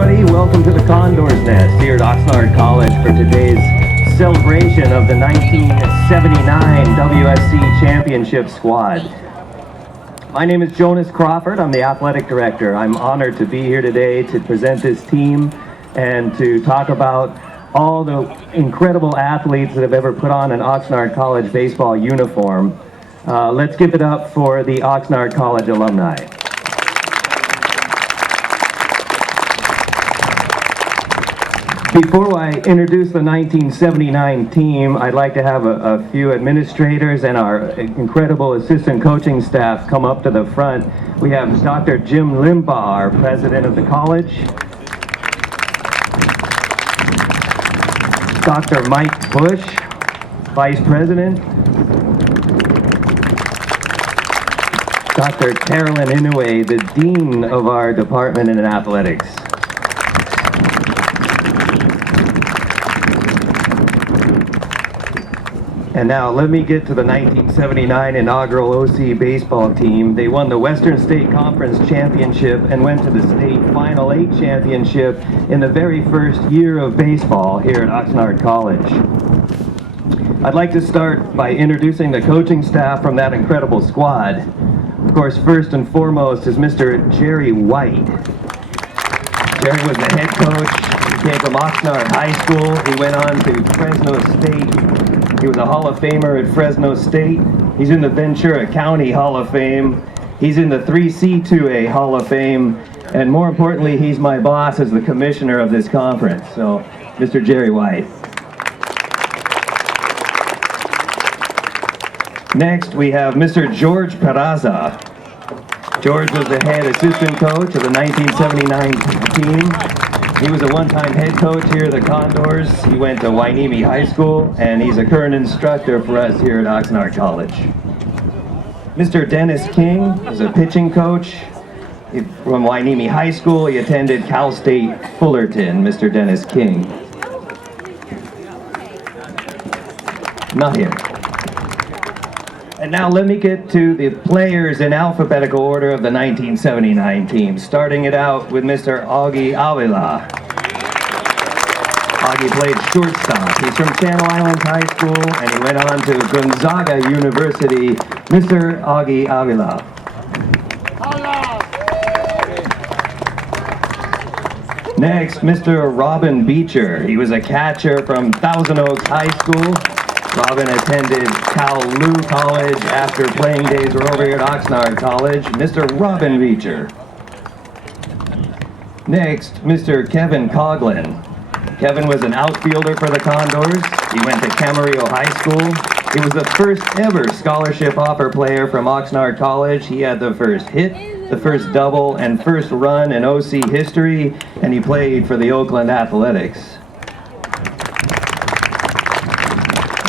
everybody. Welcome to the Condor's Nest here at Oxnard College for today's celebration of the 1979 WSC Championship squad. My name is Jonas Crawford. I'm the athletic director. I'm honored to be here today to present this team and to talk about all the incredible athletes that have ever put on an Oxnard College baseball uniform. Let's give it up for the Oxnard College alumni. Before I introduce the 1979 team, I'd like to have a few administrators and our incredible assistant coaching staff come up to the front. We have Dr. Jim Limbaugh, our president of the college. Dr. Mike Bush, vice president. Dr. Carolyn Inouye, the dean of our department in athletics. And now let me get to the 1979 inaugural OC baseball team. They won the Western State Conference Championship and went to the state Final 8 championship in the very first year of baseball here at Oxnard College. I'd like to start by introducing the coaching staff from that incredible squad. Of course, first and foremost is Mr. Jerry White. Jerry was the head coach. He came from Oxnard High School. He went on to Fresno State. He was a Hall of Famer at Fresno State. He's in the Ventura County Hall of Fame. He's in the 3C2A Hall of Fame. And more importantly, he's my boss as the commissioner of this conference. So, Mr. Jerry White. Next, we have Mr. George Peraza. George was the head assistant coach of the 1979 team. He was a one-time head coach here at the Condors. He went to Hueneme High School, and he's a current instructor for us here at Oxnard College. Mr. Dennis King is a pitching coach from Hueneme High School. He attended Cal State Fullerton, Mr. Dennis King. Not here. And now let me get to the players in alphabetical order of the 1979 team, starting it out with Mr. Augie Avila. Augie played shortstop. He's from Channel Islands High School, and he went on to Gonzaga University. Mr. Augie Avila. Next, Mr. Robin Beecher. He was a catcher from Thousand Oaks High School. Robin attended Cal Lou College after playing days were over here at Oxnard College. Mr. Robin Beecher. Next, Mr. Kevin Coughlin. Kevin was an outfielder for the Condors. He went to Camarillo High School. He was the first ever scholarship offer player from Oxnard College. He had the first hit, the first double, and first run in OC history, and he played for the Oakland Athletics.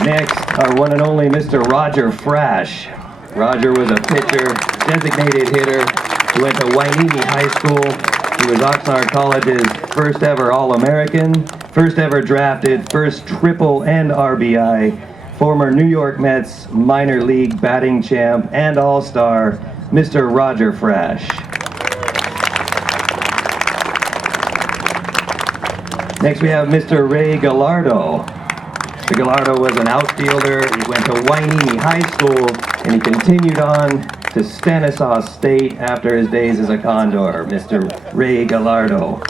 Next, our one and only Mr. Roger Frash. Roger was a pitcher, designated hitter. He went to Hueneme High School. He was Oxnard College's first ever All-American, first ever drafted, first triple and RBI, former New York Mets minor league batting champ and all-star, Mr. Roger Frash. Next we have Mr. Ray Gallardo. Mr. Gallardo was an outfielder. He went to Hueneme High School, and he continued on to Stanislaus State after his days as a Condor. Mr. Ray Gallardo.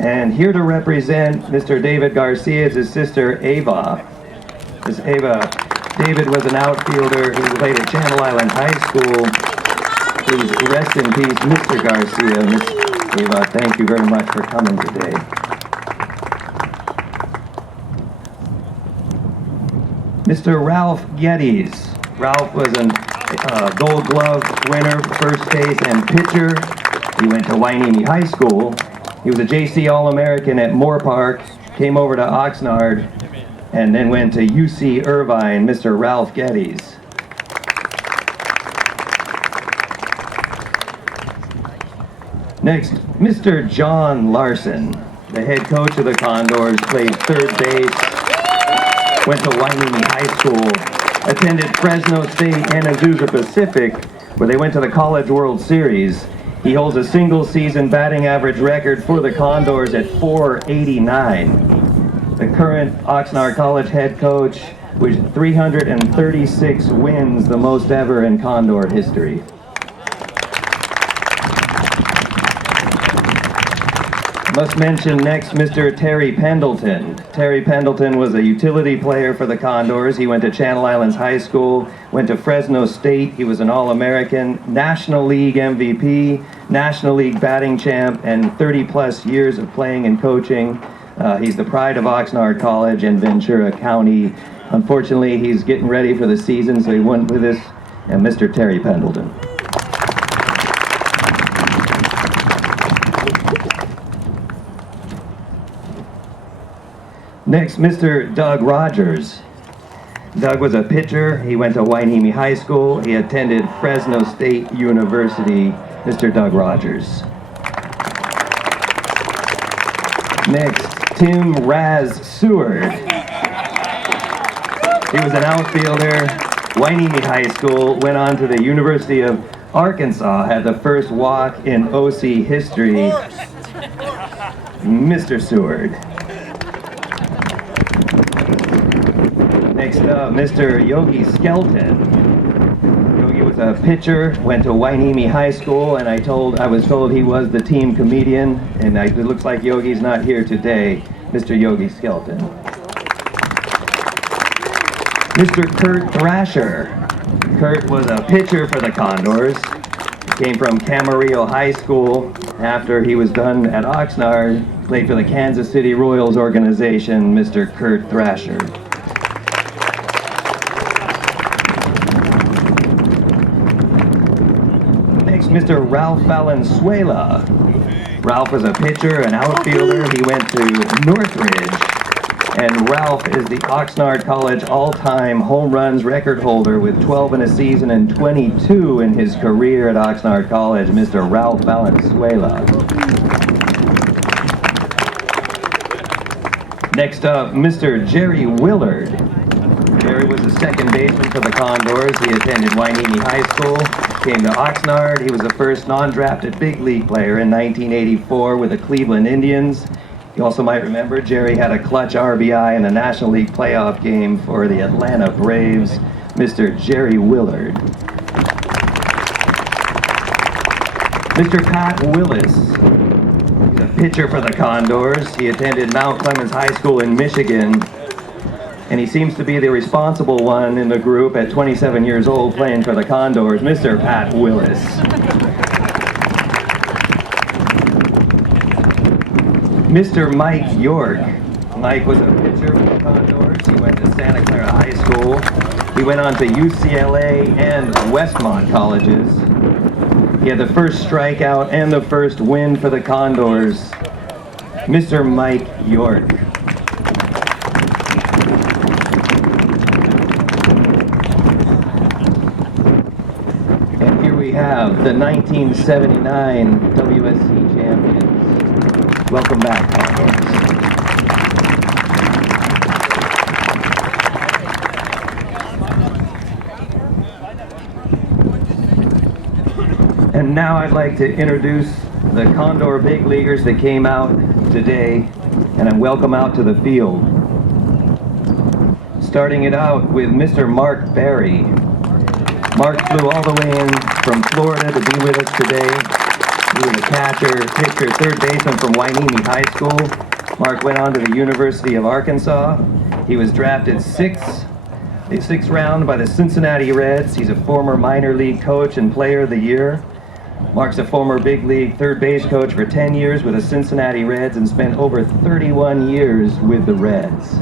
And here to represent Mr. David Garcia is his sister Ava. Miss Ava, David was an outfielder. He played at Channel Island High School. Please rest in peace, Mr. Garcia. Miss Ava, thank you very much for coming today. Mr. Ralph Geddes. Ralph was a Gold Glove winner, first base and pitcher. He went to Hueneme High School. He was a JC All-American at Moore Park, came over to Oxnard, and then went to UC Irvine, Mr. Ralph Geddes. Next, Mr. John Larson, the head coach of the Condors, played third base, went to Hueneme High School, attended Fresno State and Azusa Pacific, where they went to the College World Series. He holds a single-season batting average record for the Condors at .489. The current Oxnard College head coach with 336 wins, the most ever in Condor history. Must mention next Mr. Terry Pendleton. Terry Pendleton was a utility player for the Condors. He went to Channel Islands High School, went to Fresno State. He was an All-American, National League MVP, National League batting champ, and 30-plus years of playing and coaching. He's the pride of Oxnard College and Ventura County. Unfortunately, he's getting ready for the season, so he went with us, and Mr. Terry Pendleton. Next, Mr. Doug Rogers. Doug was a pitcher. He went to Hueneme High School. He attended Fresno State University. Mr. Doug Rogers. Next, Tim Raz Seward. He was an outfielder, Hueneme High School, went on to the University of Arkansas, had the first walk in OC history. Mr. Seward. Next up, Mr. Yogi Skelton. Yogi was a pitcher, went to Hueneme High School, and I was told he was the team comedian, and it looks like Yogi's not here today. Mr. Yogi Skelton. Mr. Kurt Thrasher. Kurt was a pitcher for the Condors. He came from Camarillo High School. After he was done at Oxnard, played for the Kansas City Royals organization, Mr. Kurt Thrasher. Mr. Ralph Valenzuela. Ralph was a pitcher, an outfielder. He went to Northridge. And Ralph is the Oxnard College all-time home runs record holder with 12 in a season and 22 in his career at Oxnard College, Mr. Ralph Valenzuela. Next up, Mr. Jerry Willard. Jerry was the second baseman for the Condors. He attended Hueneme High School, came to Oxnard. He was the first non-drafted big league player in 1984 with the Cleveland Indians. You also might remember Jerry had a clutch RBI in the National League playoff game for the Atlanta Braves, Mr. Jerry Willard. Mr. Pat Willis. He's a pitcher for the Condors. He attended Mount Clemens High School in Michigan. And he seems to be the responsible one in the group at 27 years old playing for the Condors, Mr. Pat Willis. Mr. Mike York. Mike was a pitcher for the Condors. He went to Santa Clara High School. He went on to UCLA and Westmont colleges. He had the first strikeout and the first win for the Condors, Mr. Mike York. We have the 1979 WSC champions. Welcome back, Condors. And now I'd like to introduce the Condor big leaguers that came out today and welcome out to the field. Starting it out with Mr. Mark Barry. Mark flew all the way in from Florida to be with us today. He was a catcher, pitcher, third baseman from Hueneme High School. Mark went on to the University of Arkansas. He was drafted sixth round by the Cincinnati Reds. He's a former minor league coach and player of the year. Mark's a former big league third base coach for 10 years with the Cincinnati Reds and spent over 31 years with the Reds.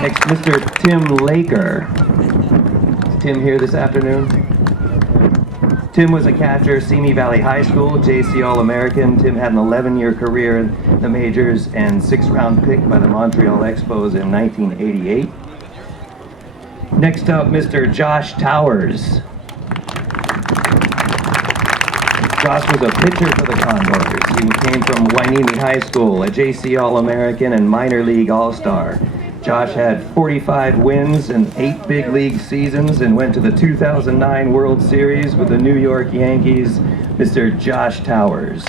Next, Mr. Tim Laker. Is Tim here this afternoon? Tim was a catcher, Simi Valley High School, JC All-American. Tim had an 11-year career in the majors and 6th-round pick by the Montreal Expos in 1988. Next up, Mr. Josh Towers. Josh was a pitcher for the Condors. He came from Hueneme High School, a JC All-American and minor league All-Star. Josh had 45 wins and 8 big league seasons and went to the 2009 World Series with the New York Yankees, Mr. Josh Towers.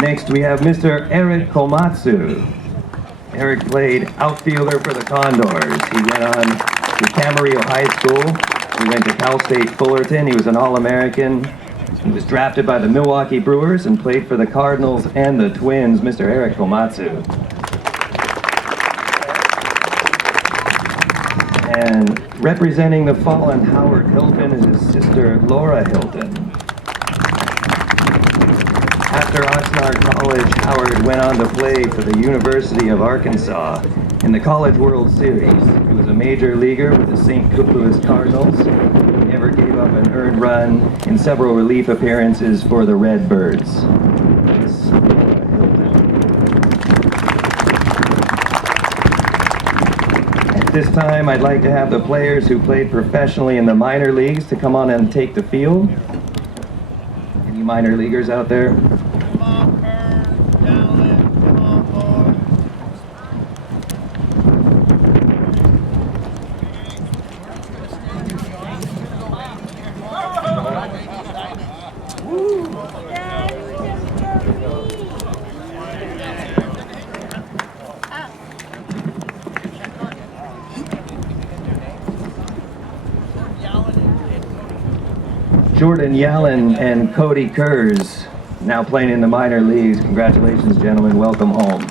Next, we have Mr. Eric Komatsu. Eric played outfielder for the Condors. He went on to Camarillo High School. He went to Cal State Fullerton. He was an All-American. He was drafted by the Milwaukee Brewers and played for the Cardinals and the Twins, Mr. Eric Komatsu. And representing the fallen Howard Hilton is his sister, Laura Hilton. After Oxnard College, Howard went on to play for the University of Arkansas in the College World Series. He was a major leaguer with the St. Louis Cardinals. He never gave up an earned run in several relief appearances for the Redbirds. Miss Laura Hilton. At this time, I'd like to have the players who played professionally in the minor leagues to come on and take the field. Any minor leaguers out there? Jordan Yallen and Cody Kurz, now playing in the minor leagues. Congratulations, gentlemen. Welcome home.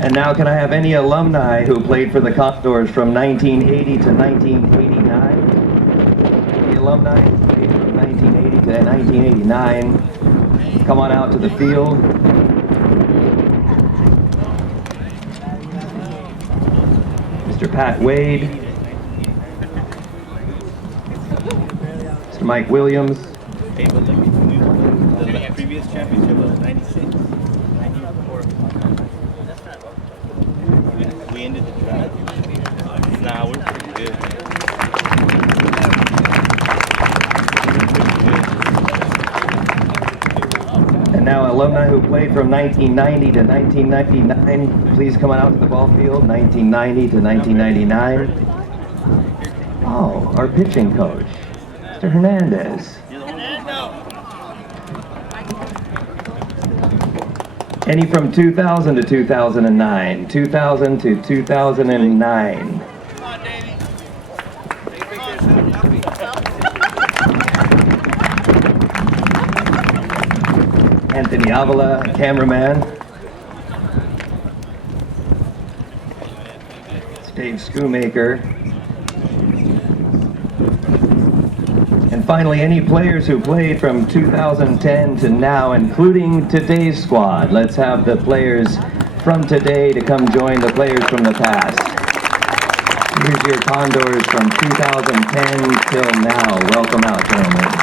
And now can I have any alumni who played for the Condors from 1980 to 1989? Any alumni who played from 1980 to 1989? Come on out to the field. Mr. Pat Wade. Mike Williams. The previous championship was 96, 94. We ended the draft. Nah, we're pretty good. And now alumni who played from 1990 to 1999, please come on out to the ball field, 1990 to 1999. Oh, our pitching coach. Mr. Hernandez. Any from 2000 to 2009, 2000 to 2009. Anthony Avila, cameraman. Dave Schoonmaker. And finally, any players who played from 2010 to now, including today's squad. Let's have the players from today to come join the players from the past. Here's your Condors from 2010 till now. Welcome out, gentlemen.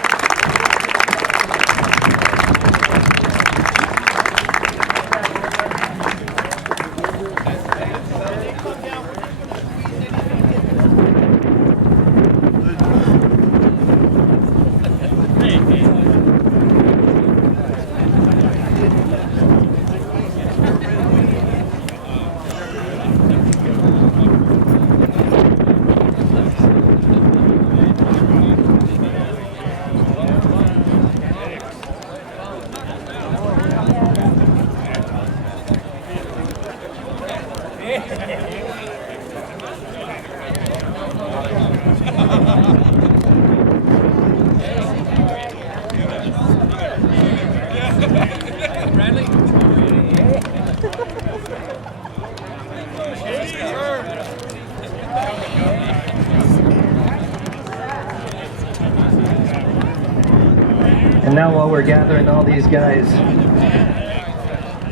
And now while we're gathering all these guys,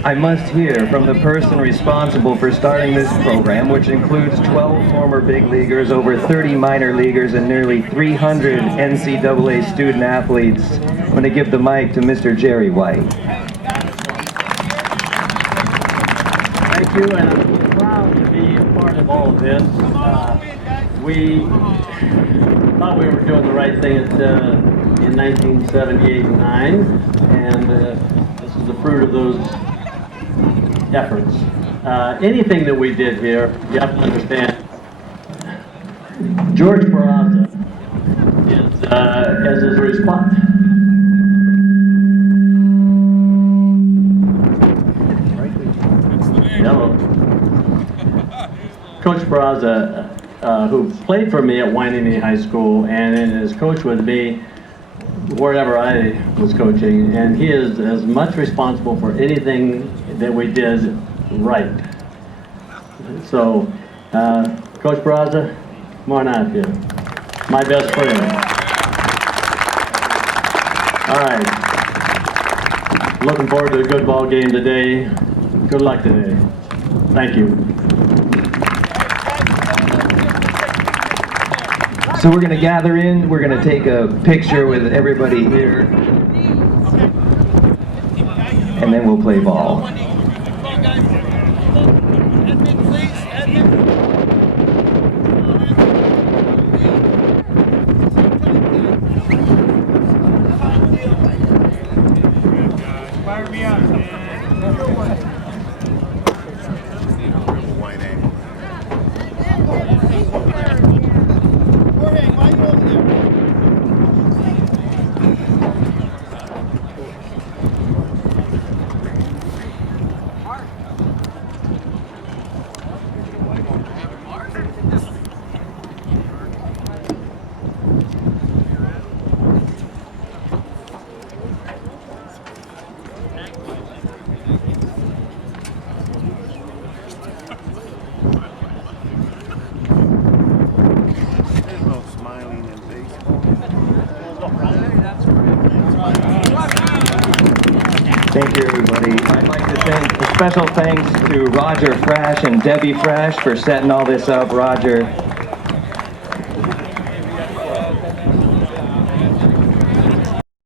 I must hear from the person responsible for starting this program, which includes 12 former big leaguers, over 30 minor leaguers, and nearly 300 NCAA student athletes. I'm going to give the mic to Mr. Jerry White. Thank you, and I'm proud to be a part of all of this. We thought we were doing the right thing at in 1978-9, and this is the fruit of those efforts. Anything that we did here, you have to understand, George Barraza is, as his response. Hello. Coach Barraza, who played for me at Wainini High School and is coached with me wherever I was coaching, and he is as much responsible for anything that we did right. So, Coach Barraza, come on out here. My best friend. All right. Looking forward to a good ball game today. Good luck today. Thank you. So we're going to gather in, we're going to take a picture with everybody here, and then we'll play ball. Fire me up, man. Thank you, everybody. I'd like to thank, a special thanks to Roger Frash and Debbie Frash for setting all this up. Roger,